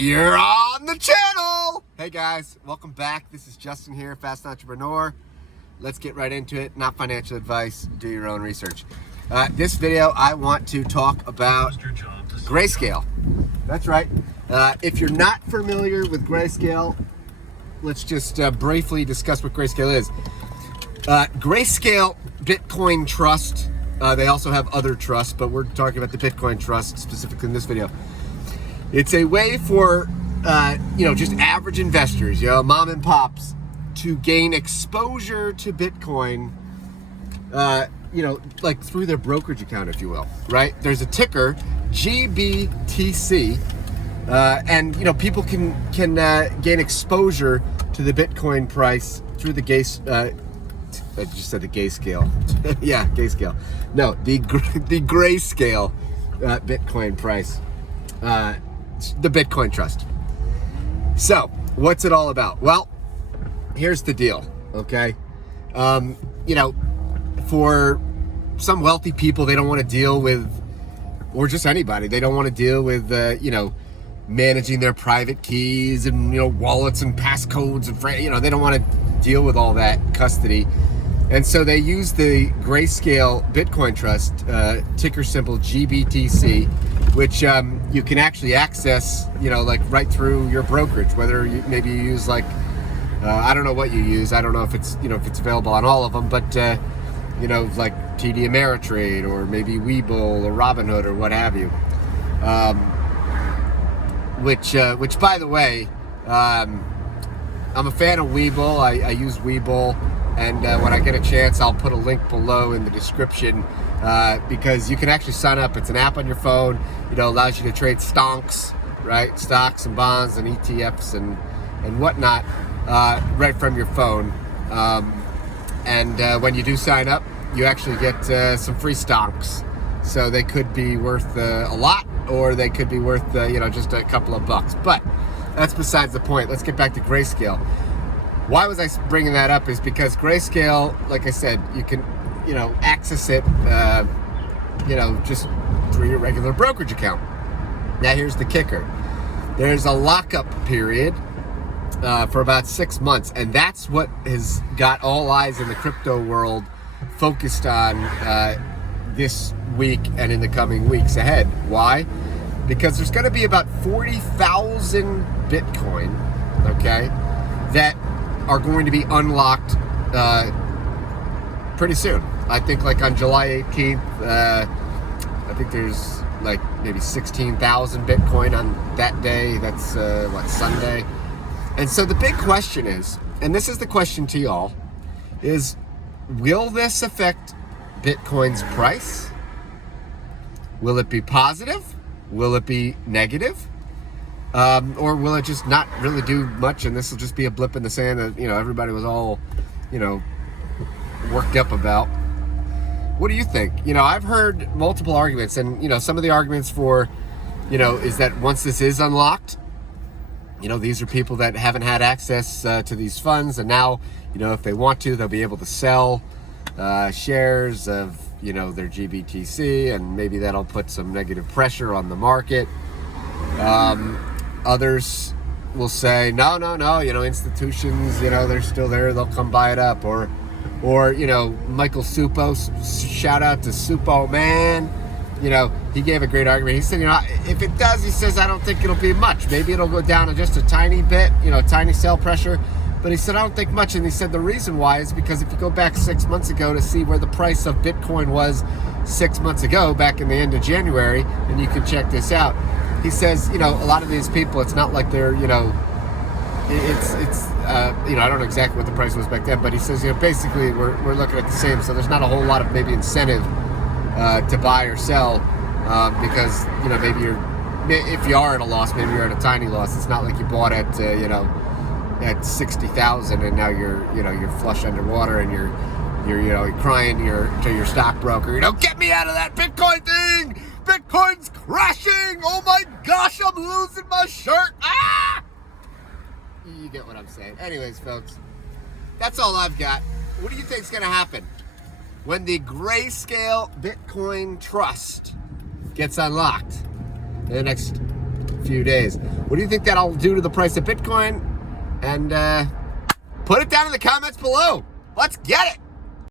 You're on the channel! Hey guys, welcome back. This is Justin here, Fast Entrepreneur. Let's get right into it. Not financial advice, do your own research. This video, I want to talk about Grayscale. That's right. If you're not familiar with Grayscale, let's just briefly discuss what Grayscale is. Grayscale Bitcoin Trust, they also have other trusts, but we're talking about the Bitcoin Trust specifically in this video. It's a way for, just average investors, mom and pops, to gain exposure to Bitcoin, like through their brokerage account, if you will, right? There's a ticker, GBTC, and, people can gain exposure to the Bitcoin price through the I just said the Grayscale. Yeah, Grayscale. No, the Grayscale Bitcoin price. The Bitcoin Trust. So, what's it all about? Well, here's the deal, okay? For some wealthy people, they don't want to deal with, or just anybody, they don't want to deal with, managing their private keys and, wallets and passcodes and, they don't want to deal with all that custody. And so they use the Grayscale Bitcoin Trust, ticker symbol GBTC, which you can actually access, like right through your brokerage, whether maybe you use I don't know what you use. I don't know if it's, if it's available on all of them, but, like TD Ameritrade or maybe Webull or Robinhood or what have you. Which by the way, I'm a fan of Webull. I use Webull. And when I get a chance, I'll put a link below in the description because you can actually sign up. It's an app on your phone. Allows you to trade stonks, right? Stocks and bonds and ETFs and whatnot right from your phone. And when you do sign up, you actually get some free stonks. So they could be worth a lot, or they could be worth just a couple of bucks. But that's besides the point. Let's get back to Grayscale. Why was I bringing that up is because Grayscale, like I said, you can, access it, just through your regular brokerage account. Now, here's the kicker. There's a lockup period for about 6 months, and that's what has got all eyes in the crypto world focused on this week and in the coming weeks ahead. Why? Because there's going to be about 40,000 Bitcoin, okay, that are going to be unlocked pretty soon. I think like on July 18th, I think there's like maybe 16,000 Bitcoin on that day. That's Sunday. And so the big question is, and this is the question to y'all, is will this affect Bitcoin's price? Will it be positive? Will it be negative? Or will it just not really do much, and this will just be a blip in the sand that, everybody was all, worked up about? What do you think? I've heard multiple arguments, and, some of the arguments for, is that once this is unlocked, these are people that haven't had access to these funds, and now, if they want to, they'll be able to sell shares of, their GBTC, and maybe that'll put some negative pressure on the market. Others will say, no, institutions, they're still there, they'll come buy it up. Or Michael Supo, shout out to Supo, man. He gave a great argument. He said, if it does, he says, I don't think it'll be much. Maybe it'll go down to just a tiny bit, tiny sell pressure. But he said, I don't think much. And he said the reason why is because if you go back 6 months ago to see where the price of Bitcoin was 6 months ago, back in the end of January, and you can check this out. He says, a lot of these people, it's not like they're, I don't know exactly what the price was back then, but he says, basically we're looking at the same. So there's not a whole lot of maybe incentive to buy or sell because, maybe if you are at a loss, maybe you're at a tiny loss. It's not like you bought at, at 60,000 and now you're flush underwater and you're crying to your stockbroker, get me out of that Bitcoin thing! Bitcoin's crashing! Oh my gosh, I'm losing my shirt! Ah! You get what I'm saying. Anyways, folks, that's all I've got. What do you think's gonna happen when the Grayscale Bitcoin Trust gets unlocked in the next few days. What do you think that'll do to the price of Bitcoin? And put it down in the comments below. Let's get it.